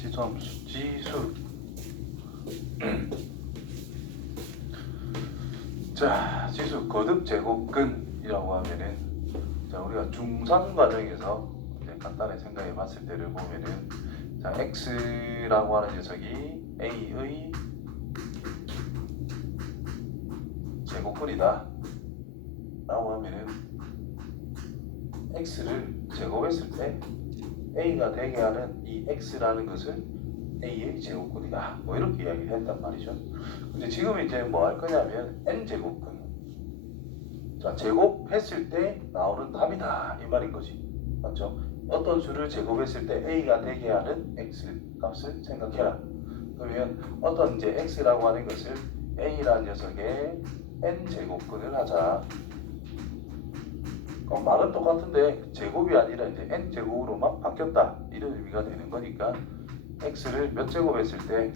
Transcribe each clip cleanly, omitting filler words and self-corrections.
지수. 자, 지수 거듭 제곱근이라고 하면은, 자, 우리가 중3 과정에서 이제 간단히 생각해 봤을 때를 보면은, 자, x라고 하는 녀석이 a의 제곱근이다 라고 하면은, x를 제곱했을 때 a가 되게 하는 이 x라는 것을 a의 제곱근이다, 뭐 이렇게 이야기를 했단 말이죠. 근데 지금 이제 뭐 할 거냐면 n제곱근, 자, 제곱했을 때 나오는 답이다 이 말인 거지. 맞죠? 어떤 수를 제곱했을 때 a가 되게 하는 x 값을 생각해라. 그러면 어떤 이제 x라고 하는 것을 a라는 녀석의 n제곱근을 하자. 그럼 말은 똑같은데 제곱이 아니라 이제 n제곱으로만 바뀌었다 이런 의미가 되는 거니까, x를 몇 제곱 했을 때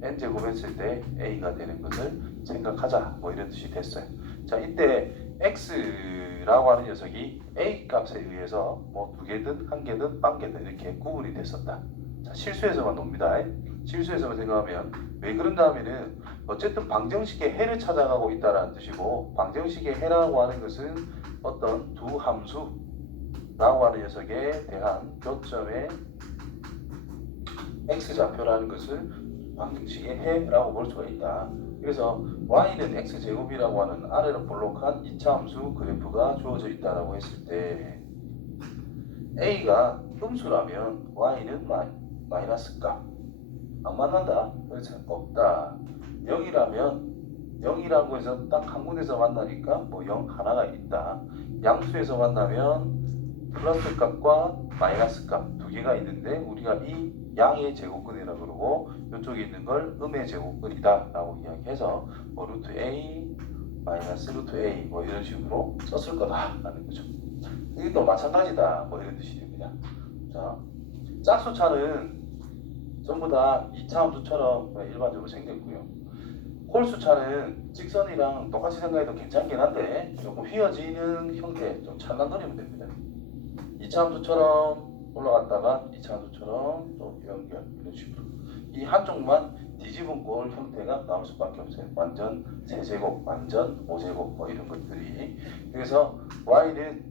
n제곱 했을 때 a가 되는 것을 생각하자, 뭐 이런 뜻이 됐어요. 자, 이때 x라고 하는 녀석이 a 값에 의해서 뭐 두 개든 한 개든 반 개든 이렇게 구분이 됐었다. 자, 실수에서만 놉니다. 실수에서만 생각하면 왜 그런가 하면은 어쨌든 방정식의 해를 찾아가고 있다는 뜻이고, 방정식의 해라고 하는 것은 어떤 두 함수라고 하는 녀석에 대한 교점의 x좌표라는 것을 방정식의 해라고 볼 수가 있다. 그래서 y는 x제곱이라고 하는 아래로 볼록한 2차 함수 그래프가 주어져 있다라고 했을 때, a가 음수라면 y는 마이너스 값 안 만난다, 그래서 없다. 0이라면 0이라고 해서 딱 한 군데서 만나니까 뭐 0 하나가 있다. 양수에서 만나면 플러스 값과 마이너스 값 두 개가 있는데, 우리가 이 양의 제곱근이라고 그러고 이쪽에 있는 걸 음의 제곱근이다 라고 이야기해서 뭐 루트 a 마이너스 루트 a 뭐 이런 식으로 썼을 거다 라는 거죠. 이게 또 마찬가지다 뭐 이런 뜻이 됩니다. 자, 짝수차는 전부 다 2차 함수처럼 일반적으로 생겼고요. 홀수차는 직선이랑 똑같이 생각해도 괜찮긴 한데 조금 휘어지는 형태, 좀 찰랑거리면 됩니다. 2차 함수처럼 올라갔다가 2차 함수처럼 또 연결, 이런 식으로 이 한쪽만 뒤집은 꼴 형태가 나올 수밖에 없어요. 완전 세제곱, 완전 5제곱 뭐 이런 것들이. 그래서 y는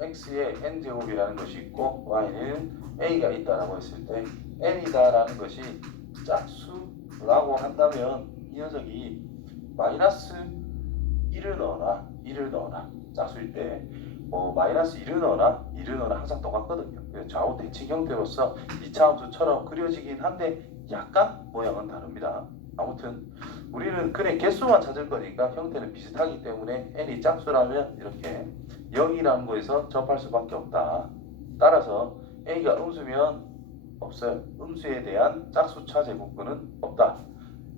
x의 n제곱이라는 것이 있고 y는 a가 있다라고 했을 때 n이다라는 것이 짝수라고 한다면 이 녀석이 마이너스 1을 넣어라 짝수일 때 뭐 마이너스 1을 넣어라 항상 똑같거든요. 그래서 좌우 대칭 형태로서 2차 함수처럼 그려지긴 한데 약간 모양은 다릅니다. 아무튼 우리는 그래 개수만 찾을 거니까 형태는 비슷하기 때문에 n이 짝수라면 이렇게 0이라는 거에서 접할 수밖에 없다. 따라서 a가 음수면 없어요. 음수에 대한 짝수차 제곱근은 없다.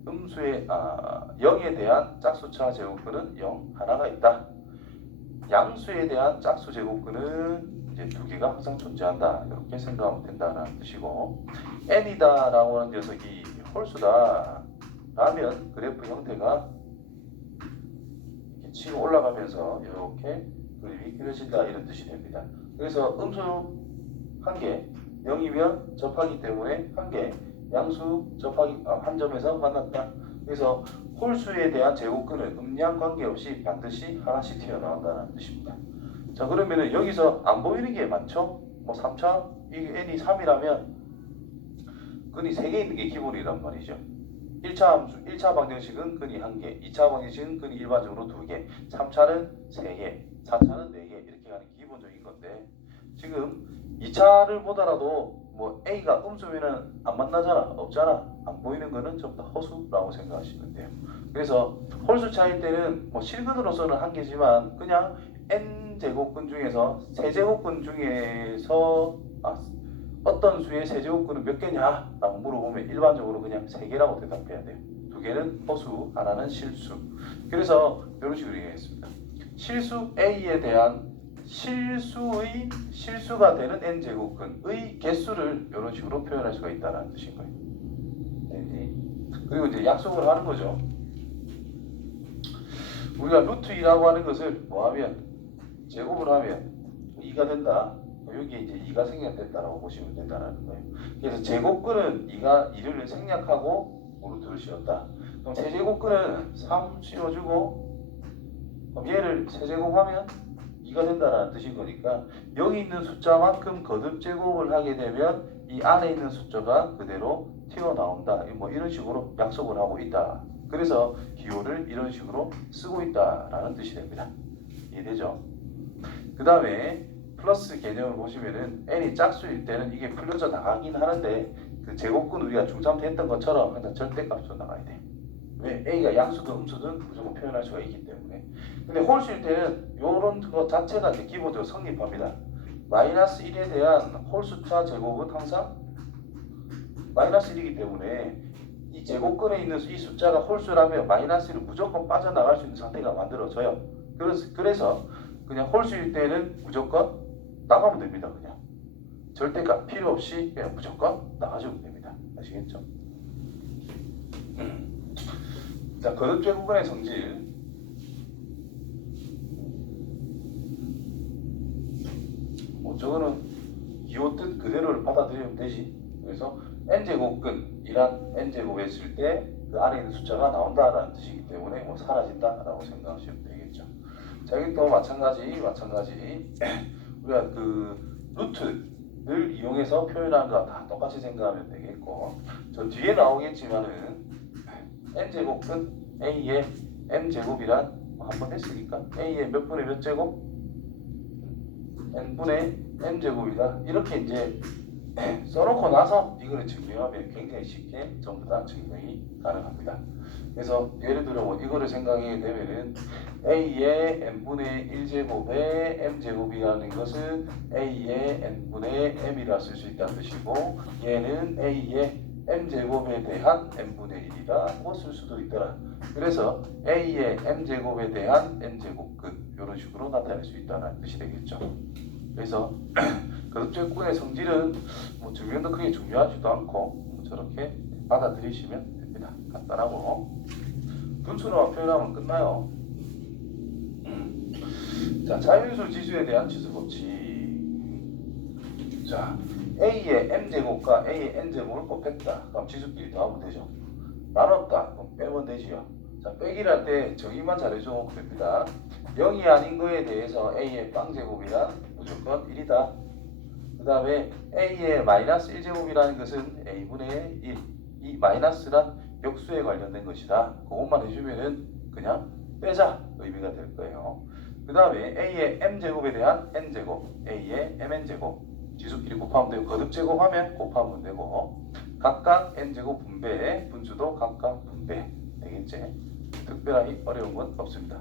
0에 대한 짝수차 제곱근은 0 하나가 있다. 양수에 대한 짝수 제곱근은 이제 두 개가 항상 존재한다. 이렇게 생각하면 된다는 뜻이고, n이다라고 하는 녀석이 홀수다 라면 그래프 형태가 이렇게 치고 올라가면서 이렇게 그림이 그려진다 이런 뜻이 됩니다. 그래서 음수 한 개 0이면 접하기 때문에 한 개, 양수 접하기 한 점에서 만났다. 그래서 홀수에 대한 제곱근은 음양 관계없이 반드시 하나씩 튀어나온다는 뜻입니다. 자, 그러면은 여기서 안 보이는 게 많죠? 뭐 3차, 이게 n이 3이라면 근이 3개 있는 게 기본이란 말이죠. 1차 방정식은 근이 1개, 2차 방정식은 근이 일반적으로 2개, 3차는 3개, 4차는 4개 이렇게 가는 기본적인 건데, 지금 2차를 보더라도 뭐 A가 음수면은 안 만나잖아, 없잖아, 안 보이는 거는 전부 다 허수라고 생각하시면 돼요. 그래서 홀수 차일 때는 뭐 실근으로서는 한 개지만 그냥 n제곱근 중에서 세제곱근 중에서 어떤 수의 세제곱근은 몇 개냐 라고 물어보면 일반적으로 그냥 3개라고 대답해야 돼요. 2개는 허수, 하나는 실수. 그래서 이런 식으로 얘기했습니다. 실수 A에 대한 실수가 되는 n제곱근의 개수를 이런 식으로 표현할 수가 있다는 뜻인 거예요. 그리고 이제 약속을 하는 거죠. 우리가 루트 2라고 하는 것을 뭐 하면 제곱을 하면 2가 된다. 여기에 이제 2가 생략됐다라고 보시면 된다는 거예요. 그래서 제곱근은 2를 생략하고 루트를 씌웠다. 그럼 세제곱근은 3 씌워주고 그럼 얘를 세제곱하면 2가 된다는 뜻인 거니까 여기 있는 숫자만큼 거듭 제곱을 하게 되면 이 안에 있는 숫자가 그대로 튀어나온다. 뭐 이런 식으로 약속을 하고 있다. 그래서 기호를 이런 식으로 쓰고 있다라는 뜻이 됩니다. 이해되죠? 그 다음에 플러스 개념을 보시면은 n이 짝수일 때는 이게 풀려져 나가긴 하는데 그 제곱근 우리가 중3 때 했던 것처럼 일단 절대값으로 나가야 돼. 왜? a가 양수든 음수든 무조건 표현할 수가 있기 때문에. 근데 홀수일 때는 이런 거 자체가 이제 기본적으로 성립합니다. 마이너스 1에 대한 홀수차 제곱은 항상 마이너스 1이기 때문에 이 제곱근에 있는 이 숫자가 홀수라면 마이너스 1은 무조건 빠져나갈 수 있는 상태가 만들어져요. 그래서 그냥 홀수일 때는 무조건 나가면 됩니다. 그냥 절대값 필요 없이 그냥 무조건 나가주면 됩니다. 아시겠죠? 자, 거듭제곱근의 성질. 뭐 저거는 기호 뜻 그대로를 받아들이면 되지. 그래서 n제곱근이란 n제곱 했을 때 그 안에 있는 숫자가 나온다라는 뜻이기 때문에 뭐 사라진다라고 생각하시면 되겠죠. 자, 여기 또 마찬가지 우리가 그 루트를 이용해서 표현한 거 다 똑같이 생각하면 되겠고, 저 뒤에 나오겠지만은 n제곱근 a의 m제곱이란 한번 했으니까 a의 몇 분의 몇 제곱? n분의 n제곱이다. 이렇게 이제 써놓고 나서 이거를 증명하면 굉장히 쉽게 전부 다 증명이 가능합니다. 그래서 예를 들어 뭐 이거를 생각하게 되면은 a의 n분의 1제곱의 m제곱이라는 것은 a의 n분의 m이라 쓸 수 있다는 뜻이고, 얘는 a의 m제곱에 대한 n분의 1이라고 쓸 수도 있더라. 그래서 a의 m제곱에 대한 n제곱근 이런 식으로 나타낼 수 있다는 뜻이 되겠죠. 그래서 거듭제곱근의 성질은 뭐 증명도 크게 중요하지도 않고 뭐 저렇게 받아들이시면 됩니다. 간단하고 분수로만 표현하면 끝나요. 자, 자연수 지수에 대한 지수 법칙. 자, a의 m제곱과 a의 n제곱을 곱했다. 그럼 지수끼리 더하면 되죠. 나눴다. 그럼 빼면 되지요. 자, 빼기를 할 때 정의만 잘해주면 됩니다. 0이 아닌 거에 대해서 a의 빵제곱이란 무조건 1이다. 그 다음에 a의 마이너스 1제곱이라는 것은 a분의 1. 이 마이너스란 역수에 관련된 것이다. 그것만 해주면은 그냥 빼자 의미가 될 거예요. 그 다음에 a의 m제곱에 대한 n제곱, a의 mn제곱 지수끼리 곱하면 되고, 거듭제곱하면 곱하면 되고, 각각 n제곱 분배, 분수도 각각 분배 되겠지. 특별하게 어려운 건 없습니다.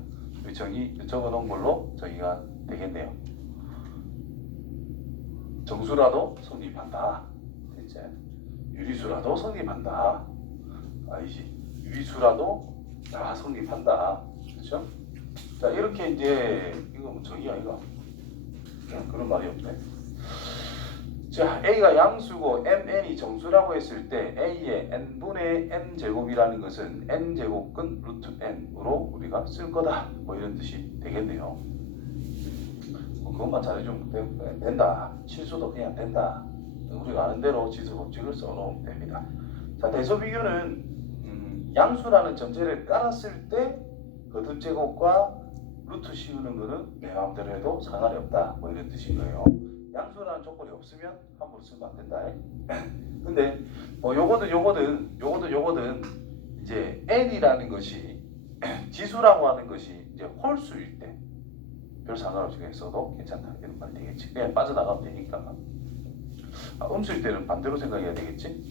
정의 적어놓은 걸로 정의가 되겠네요. 정수라도 성립한다. 이제 유리수라도 성립한다. 아니지. 유리수라도 다 성립한다. 그렇죠? 자, 이렇게 이제 이거 뭐 정의야 이거. 그런 말이 없네. 자, a가 양수고 mn이 정수라고 했을 때 a의 n분의 n제곱이라는 것은 n제곱근 루트 n으로 우리가 쓸 거다. 뭐 이런 뜻이 되겠네요. 그것만 잘해주면 된다. 실수도 그냥 된다. 우리가 아는 대로 지수 법칙을 써놓으면 됩니다. 자, 대소비교는 양수라는 전제를 깔았을 때 거듭제곱과 루트 씌우는 거는 내 마음대로 해도 상관이 없다. 뭐 이런 뜻인 거예요. 양수라는 조건이 없으면 함부로 쓰면 안 된다. 근데 뭐 요거든 이제 n이라는 것이 지수라고 하는 것이 이제 홀수일 때 별 상관없이 그냥 써도 괜찮다 이런 말이 되겠지. 그냥 빠져나가면 되니까. 음수일 때는 반대로 생각해야 되겠지.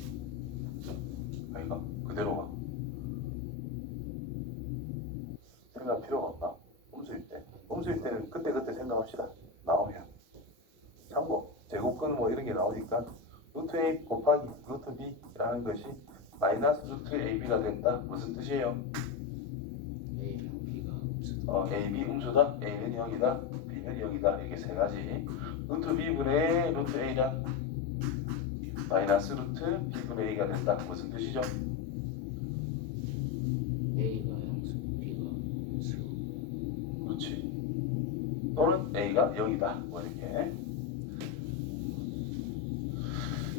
아이가 그대로 가. 생각 필요가 없나? 음수일 때는 그때 생각합시다. 나오면 참고 제곱근 뭐 이런 게 나오니까 루트 a 곱하기 루트 b라는 것이 마이너스 루트 ab가 된다. 무슨 뜻이에요? a, b 음수다. a는 0이다. b는 0이다. 이게 세 가지. 루트 b분의 루트 a란 마이너스 루트 b분의 a가 된다. 무슨 뜻이죠? A가 양수, B가 음수. 그렇지. 또는 a가 0이다. 뭐 이렇게.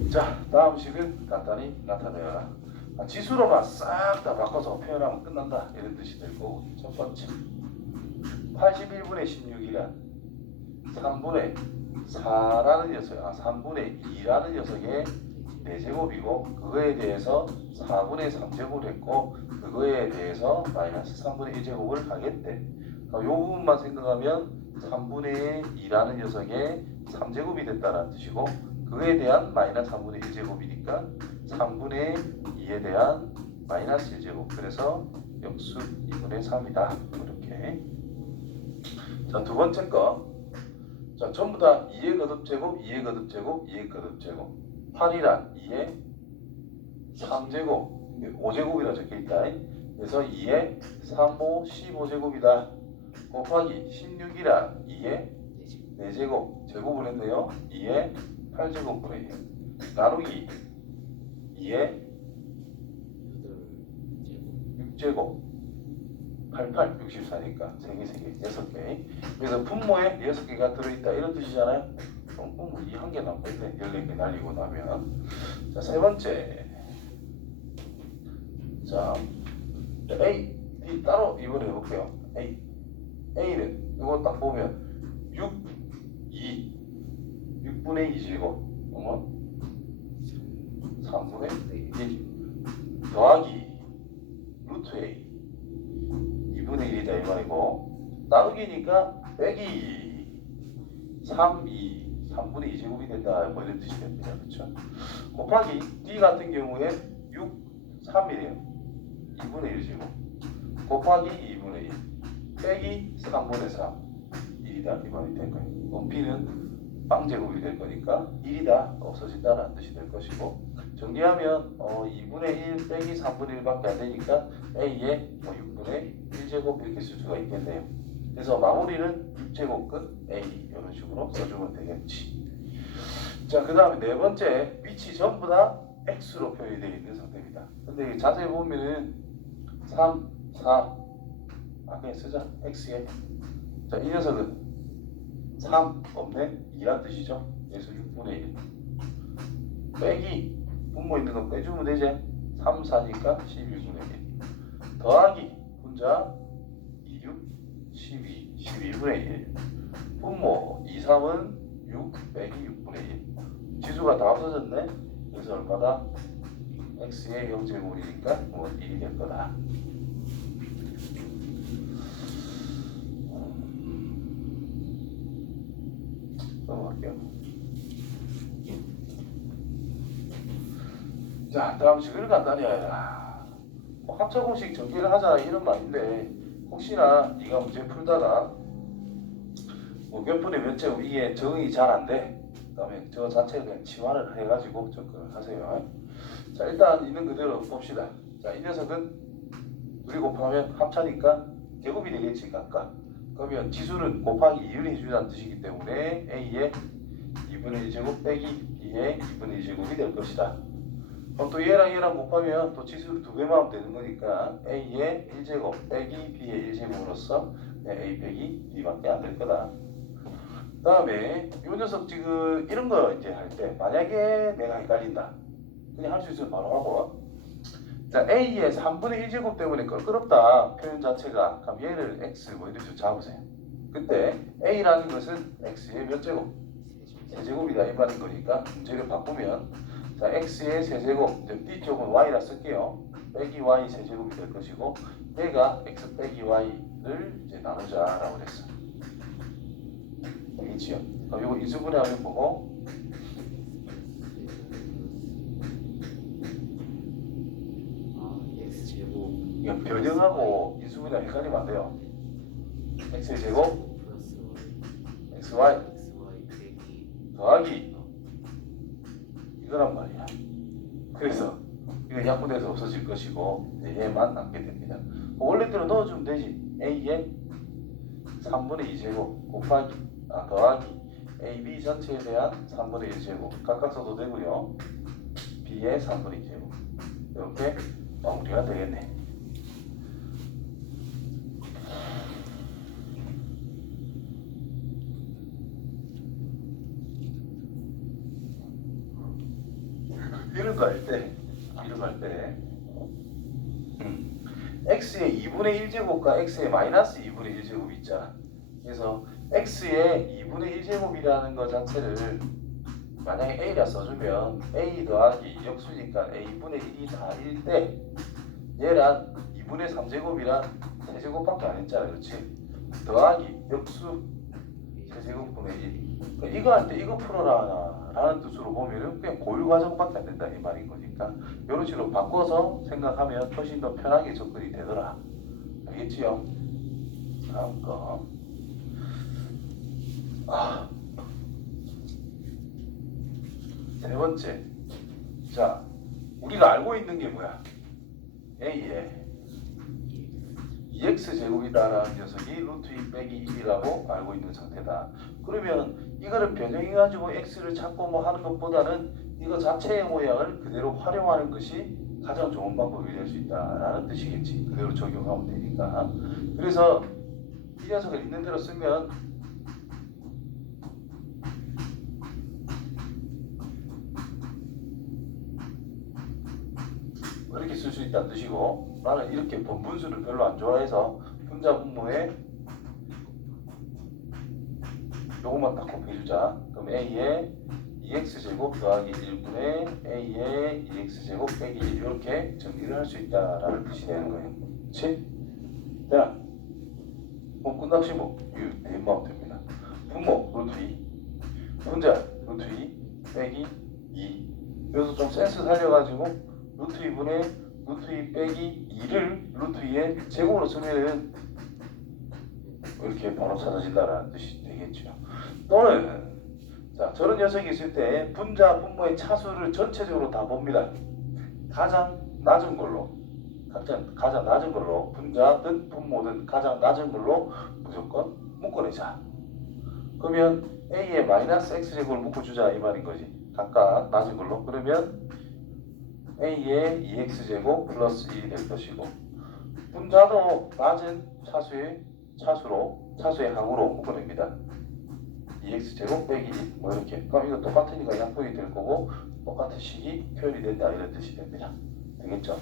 자, 다음 식은 간단히 나타내라. 지수로만 싹 다 바꿔서 표현하면 끝난다 이런 뜻이 될 거고, 첫 번째 81분의 16이란 3분의 4라는 녀석, 3분의 2라는 녀석의 4제곱이고 그거에 대해서 4분의 3제곱을 했고 그거에 대해서 마이너스 3분의 1제곱을 하겠대. 요 부분만 생각하면 3분의 2라는 녀석의 3제곱이 됐다는 뜻이고 그거에 대한 마이너스 3분의 1제곱이니까 3분의 2에 대한 마이너스 1제곱, 그래서 역수 2분의 3이다. 이렇게. 자, 두 번째 거. 자, 전부 다 2의 거듭제곱, 2의 거듭제곱, 2의 거듭제곱. 8이란 2의 3제곱, 5제곱이라 적혀있다. 그래서 2의 3, 5, 15제곱이다. 곱하기 16이란 2의 4제곱, 제곱을 했네요. 2의 8제곱분의 1. 나누기 2의 6제곱. 88, 64니까 3개, 6개. 그래서 분모에 6개가 들어있다 이런 뜻이잖아요. 그럼 분모 이 한 개 남겠네. 14개 날리고 나면. 자, 세 번째. 자, A, B 따로 이번에 해볼게요. A는 이거 딱 보면 6분의 2제곱, 3분의 1 더하기 루트 A 2분의 1이다 이 말이고, 나누기니까 빼기 3분의 2제곱이 된다 뭐 이런 뜻이 됩니다. 그렇죠? 곱하기 D 같은 경우에 3이에요. 2분의 1제곱 곱하기 2분의 1 빼기 3분의 3 1이다 이 말이 될 거예요. 그럼 B는 빵제곱이 될 거니까 1이다 없어진다는 뜻이 될 것이고, 정리하면 2분의 1 빼기 3분의 1밖에 안 되니까 A에 6분의 1제곱 이렇게 쓸 수가 있겠네요. 그래서 마무리는 6제곱 끝 A 이런 식으로 써주면 되겠지. 자, 그 다음에 네 번째, 빛이 전부 다 X로 표현이 되어 있는 상태입니다. 근데 자세히 보면은 3, 4 그냥 쓰자. X에. 자, 이 녀석은 3 없네? 2란 뜻이죠. 그래서 6분의 1 빼기 분모 있는 거 빼주면 되지. 3, 4니까 11분의 1 더하기 분자 2, 6, 12, 12분의 1 분모 2, 3은 6 빼기 6분의 1 지수가 다 없어졌네. 그래서 얼마다? X의 0제곱이니까 1이 될 거다. 넘어갈게요. 자, 다음 식을 간단히 해라. 합차 공식 전개를 하자 이런 말인데, 혹시나 네가 문제 풀다가 몇 분의 몇 제곱 이게 적응이 잘 안 돼. 그다음에 저 자체를 그냥 치환을 해가지고 접근을 하세요. 자, 일단 있는 그대로 봅시다. 자, 이 녀석은 둘이 곱하면 합차니까 제곱이 되겠지 각각. 그러면 지수는 곱하기 2를 해주자는 뜻이기 때문에 A의 2분의 1제곱 빼기 B의 2분의 1제곱이 될 것이다. 그럼 또 얘랑 곱하면 또 지수를 두 배만 하면 되는 거니까 A의 1제곱 빼기 B의 1제곱으로서 A 빼기 B밖에 안 될 거다. 그 다음에 이 녀석 지금 이런 거 이제 할 때 만약에 내가 헷갈린다. 그냥 할 수 있으면 바로 하고. 자, A의 3분의 1제곱 때문에 껄끄럽다 표현 자체가. 그럼 얘를 X 뭐 이렇게 잡으세요. 그때 A라는 것은 X의 몇 제곱? 세제곱이다 이 말인 거니까 문제를 바꾸면, 자, X의 세제곱, D쪽은 Y라 쓸게요. 빼기 Y 세제곱이 될 것이고, 얘가 X 빼기 Y를 이제 나누자라고 그랬어. 알겠지요? 그럼 이거 인수분해하면 뭐고? X제곱. 이거 변형하고 인수분해 헷갈리면 안 돼요. X의 제곱 플러스 XY XY 빼기 더하기 이거란 말이야. 그래서 이거 약분돼서 없어질 것이고 얘만 남게 됩니다. 원래대로 넣어주면 되지. A의 3분의 2제곱 곱하기 더하기 AB 전체에 대한 3분의 1제곱 각각 써도 되고요. B의 3분의 2제곱 이렇게 마무리가 되겠네. 이름할 때 x의 2분의 1제곱과 x의 마이너스 2분의 1제곱이 있잖아. 그래서 x의 2분의 1제곱이라는 것 자체를 만약에 a라 써주면 a 더하기 역수니까 a분의 1이 4일 때 얘랑 2분의 3제곱이랑 세제곱밖에 안 했잖아. 그렇지? 더하기 역수 세제곱분의 1. 그러니까 이거 할 때 이거 풀어라 라는 뜻으로 보면은 그냥 고유 과정밖에 안 된다 이 말인 거니까 이런 식으로 바꿔서 생각하면 훨씬 더 편하게 접근이 되더라. 알겠지요? 다음 거. 세 번째. 자, 우리가 알고 있는 게 뭐야? a에 2x제곱이다라는 녀석이 루트 2 빼기 1이라고 알고 있는 상태다. 그러면 이거를 변형해가지고 x를 찾고 뭐 하는 것보다는 이거 자체의 모양을 그대로 활용하는 것이 가장 좋은 방법이 될 수 있다라는 뜻이겠지. 그대로 적용하면 되니까. 그래서 이 녀석을 있는 대로 쓰면 이렇게 쓸 수 있다는 뜻이고, 나는 이렇게 번분수를 별로 안 좋아해서 분자 분모에 요것만 딱 곱해주자. 그럼 a에 2x제곱 더하기 1분의 a에 2x제곱 빼기 1 이렇게 정리를 할 수 있다라는 뜻이 되는 거예요. 그치? 자, 뭐 끝났지 뭐. 이거 내입하면 됩니다. 분모 루트 2 분자 루트 2 빼기 2. 여기서 좀 센스 살려가지고 루트 2분의 루트 2 빼기 2를 루트 2의 제곱으로 쓰면은 이렇게 바로 찾아진다라는 뜻이 되겠죠. 또는 자, 저런 녀석이 있을 때 분자 분모의 차수를 전체적으로 다 봅니다. 가장 낮은 걸로 가장 낮은 걸로 분자든 분모든 가장 낮은 걸로 무조건 묶어내자. 그러면 a의 마이너스 x제곱을 묶어주자 이 말인 거지. 각각 낮은 걸로. 그러면 a의 2x제곱 플러스 1이 될 것이고, 분자도 낮은 차수의 항으로 묶어냅니다. 2x제곱 빼기 1 뭐 이렇게. 그럼 이거 똑같으니까 양분이 될 거고 똑같은 식이 표현이 된다 이런 뜻이 됩니다. 되겠죠?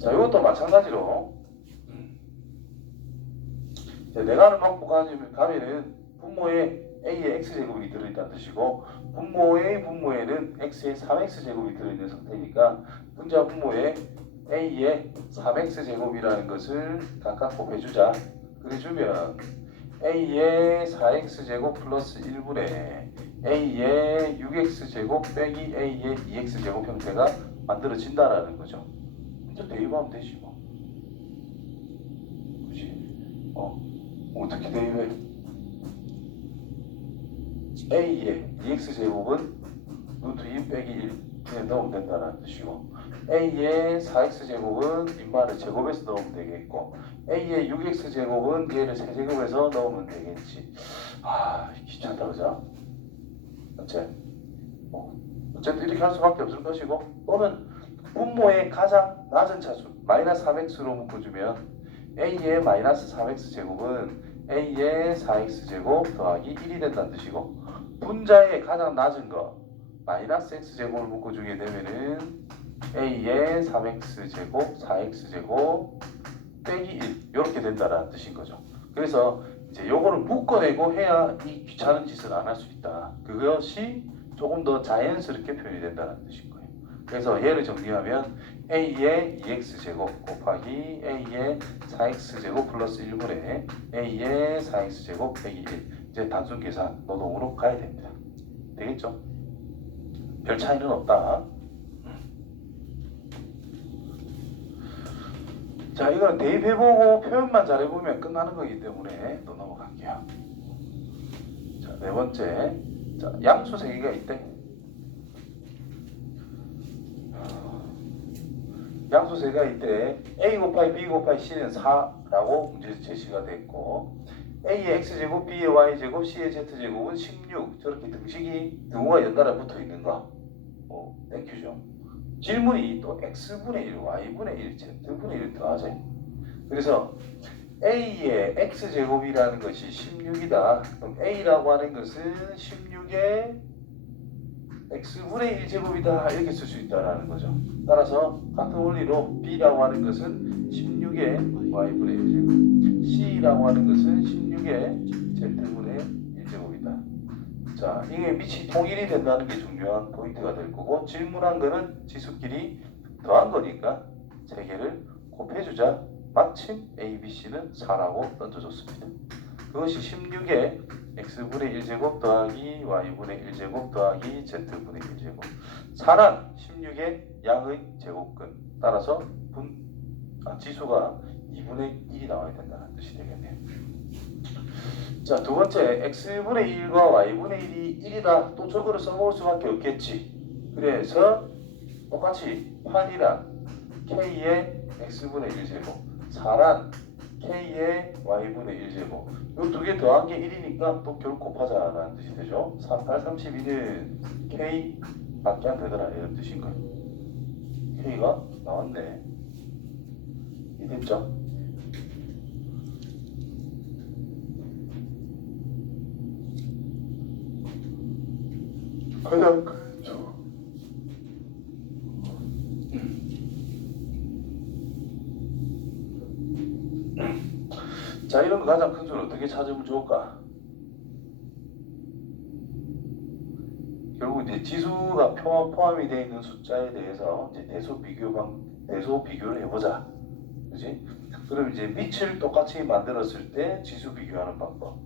자, 이것도 마찬가지로 내가 하는 방법 가면은 분모에 a의 x제곱이 들어있다는 뜻이고, 분모의 분모에는 x의 3x제곱이 들어있는 상태니까 분자 분모에 a의 3x제곱이라는 것을 각각 곱해주자. 그래주면 a의 4x제곱 플러스 1분의 a의 6x제곱 빼기 a의 2x제곱 형태가 만들어진다라는 거죠. 이제 대입하면 되지 뭐. 그치? 어떻게 대입해? a의 2x제곱은 루트 2 빼기 1 그냥 넣으면 된다는 뜻이고, a의 4x제곱은 인마를 제곱해서 넣으면 되겠고, a의 6x제곱은 얘를 세제곱해서 넣으면 되겠지. 귀찮다 그죠? 어쨌든 이렇게 할 수밖에 없을 것이고, 또는 분모의 가장 낮은 차수 마이너스 3x로 묶어주면 a의 마이너스 3x제곱은 a의 4x제곱 더하기 1이 된다는 뜻이고, 분자의 가장 낮은 거 마이너스 x제곱을 묶어주게 되면은 a의 3x제곱 4x제곱 빼기 1 이렇게 된다라는 뜻인 거죠. 그래서 이제 요거를 묶어내고 해야 이 귀찮은 짓을 안 할 수 있다. 그것이 조금 더 자연스럽게 표현이 된다는 뜻인 거예요. 그래서 얘를 정리하면 a의 2x제곱 곱하기 a의 4x제곱 플러스 1분의 a의 4x제곱 빼기 1. 이제 단순 계산 노동으로 가야 됩니다. 되겠죠? 별 차이는 없다. 자, 이거는 대입해보고 표현만 잘해보면 끝나는 거기 때문에 또 넘어갈게요. 자, 네 번째. 자, 양수 세 개가 있대. 양수 세 개가 있대. a 곱하기 b 곱하기 c는 4라고 문제 제시가 됐고, a의 x제곱, b의 y제곱, c의 z제곱은 16. 저렇게 등호가 연달아 붙어 있는 거. 땡큐죠. 질문이 또 x분의 1, y분의 1, z분의 1 더하지. 그래서 a의 x제곱이라는 것이 16이다. 그럼 a라고 하는 것은 16의 x분의 1제곱이다 이렇게 쓸 수 있다라는 거죠. 따라서 같은 원리로 b라고 하는 것은 16의 y분의 1제곱, c라고 하는 것은 16의 z분의 1제곱이다. 자, 이게 밑이 통일이 된다는 게 중요한 포인트가 될 거고, 질문한 거는 지수끼리 더한 거니까 세 개를 곱해주자 마침 a, b, c는 4라고 던져줬습니다. 그것이 16의 x분의 1제곱 더하기 y분의 1제곱 더하기 z분의 1제곱. 4란 16의 양의 제곱근. 따라서 지수가 2분의 1이 나와야 된다는 뜻이 되겠네요. 자, 두 번째, x분의 1과 y분의 1이 1이다. 또 저거를 써먹을 수밖에 없겠지. 그래서 똑같이 8이란 k의 x분의 1제곱, 4란 k의 y분의 1제곱. 이 두 개 더한 게 1이니까 또 결국 곱하자라는 뜻이 되죠. 4, 8, 32는 k 밖에 안 되더라 이런 뜻인 거예요. k가 나왔네. 이해됐죠? 가장 큰수. 자, 이런 거 가장 큰 수는 어떻게 찾으면 좋을까? 결국 이제 지수가 포함이 되어 있는 숫자에 대해서 이제 대소 비교를 해보자. 그지? 그럼 이제 밑을 똑같이 만들었을 때 지수 비교하는 방법.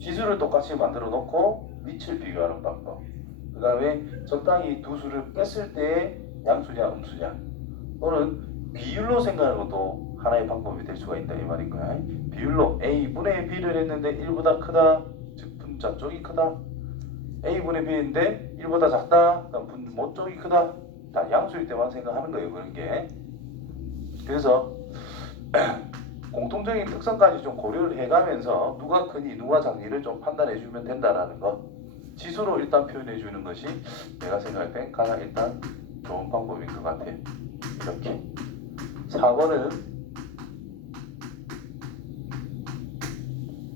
지수를 똑같이 만들어 놓고 밑을 비교하는 방법. 그 다음에 적당히 두 수를 뺐을 때 양수냐 음수냐, 또는 비율로 생각하는 것도 하나의 방법이 될 수가 있다 이 말인 거야. 비율로 a분의 b를 했는데 1보다 크다, 즉 분자 쪽이 크다. a분의 b인데 1보다 작다, 모 쪽이 크다. 다 양수일 때만 생각하는 거예요, 그런 게. 그래서 공통적인 특성까지 좀 고려를 해가면서 누가 크니 누가 작니를 좀 판단해 주면 된다라는 거. 지수로 일단 표현해 주는 것이 내가 생각할 때 가장 일단 좋은 방법인 것 같아요. 이렇게 4번은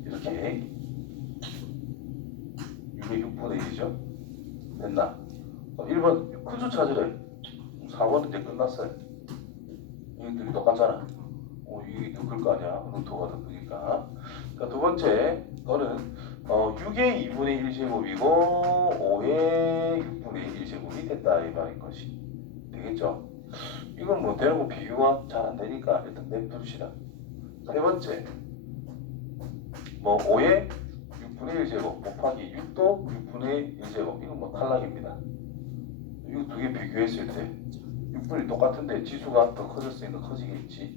이렇게 이게 6분의 1이죠. 됐나? 1번 큰 수 찾으래. 4번은 이제 끝났어요. 이것들이 똑같잖아. 이게 더 클 거 아니야? 루트가 더 크니까. 자, 두 번째 거는 6의 2분의 1제곱이고 5의 6분의 1제곱이 됐다 이 말인 것이 되겠죠. 이건 뭐 대놓고 비교가 잘 안 되니까 일단 냅둡시다. 세 번째, 뭐 5의 6분의 1제곱 곱하기 6도 6분의 1제곱, 이건 뭐 탈락입니다. 이거 두 개 비교했을 때 6분이 똑같은데 지수가 더 커졌으니까 커지겠지.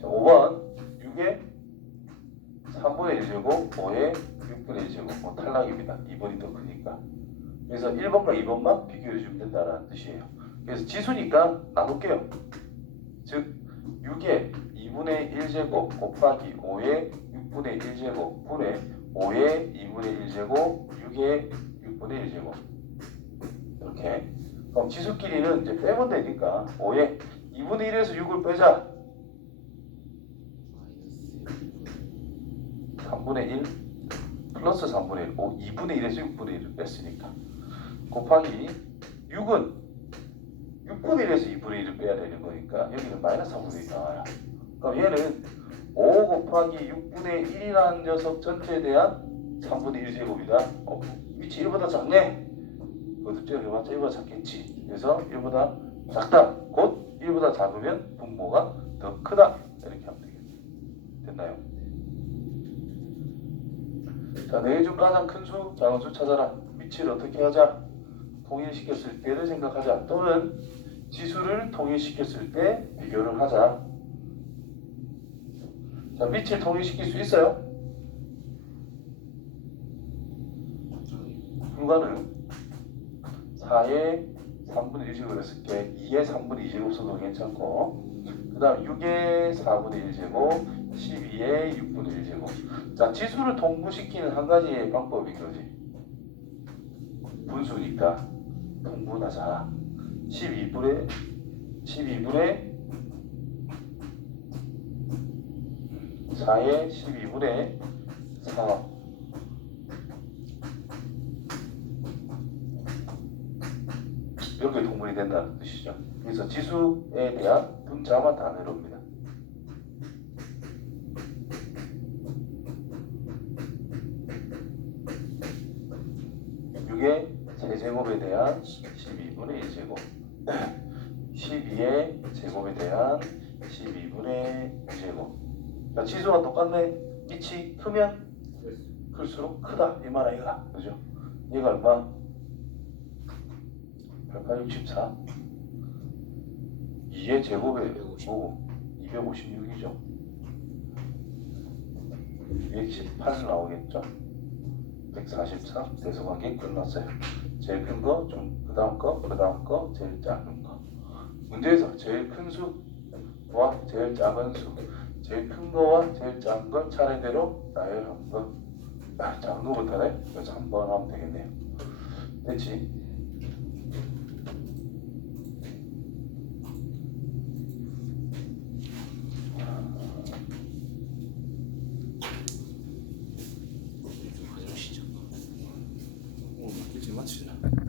자, 5번 6의 3분의 1제곱 5의 6분의 1제곱, 뭐 탈락입니다. 2번이 더 크니까. 그래서 1번과 2번만 비교해 주면 된다는 뜻이에요. 그래서 지수니까 나눌게요. 즉 6의 2분의 1제곱 곱하기 5의 6분의 1제곱 분의 5의 2분의 1제곱 6의 6분의 1제곱. 이렇게. 그럼 지수끼리는 이제 빼면 되니까 5의 2분의 1에서 6을 빼자. 3분의 1 플러스 3분의 1, 2분의 1에서 6분의 1을 뺐으니까 곱하기 6은 6분의 1에서 2분의 1을 빼야 되는 거니까 여기는 마이너스 3분의 1이 나와요. 그럼 얘는 5 곱하기 6분의 1이라는 녀석 전체에 대한 3분의 1제곱이다. 위치 1보다 작네? 그것도 째려봤자 1보다 작겠지. 그래서 1보다 작다. 곧 1보다 작으면 분모가 더 크다. 이렇게 하면 되겠네. 됐나요? 자, 내게 준 가장 큰 수, 작은 수 찾아라. 위치를 어떻게 하자? 통일시켰을 때를 생각하자. 또는 지수를 통일시켰을 때 비교를 하자. 자, 위치를 통일시킬 수 있어요? 불가능. 4의 3분의 1제곱을 했을 때 2의 3분의 2제곱 써도 괜찮고, 그 다음 6의 4분의 1제곱 12의 6분의 1제곱. 자, 지수를 통분시키는 한 가지의 방법인 거지. 분수니까 통분하자. 12분의 4의 12분의 4. 이렇게 동물이 된다는 뜻이죠. 그래서 지수에 대한 분자만 다 내려옵니다. 이게 세제곱에 대한 12분의 1제곱 12의 제곱에 대한 12분의 2제곱. 자, 지수가 똑같네. 빛이 크면 클수록 크다 이 말 아이가. 그죠? 얘가 얼마? 864 2의 제곱에 256이죠. 218 나오겠죠. 143 대소관계 끝났어요. 제일 큰 거, 좀 그 다음 거, 그 다음 거, 제일 작은 거. 문제에서 제일 큰 수와 제일 작은 수, 제일 큰 거와 제일 작은 걸 차례대로 나열한 거. 작은 거부터네. 그래서 한번 하면 되겠네요. 됐지?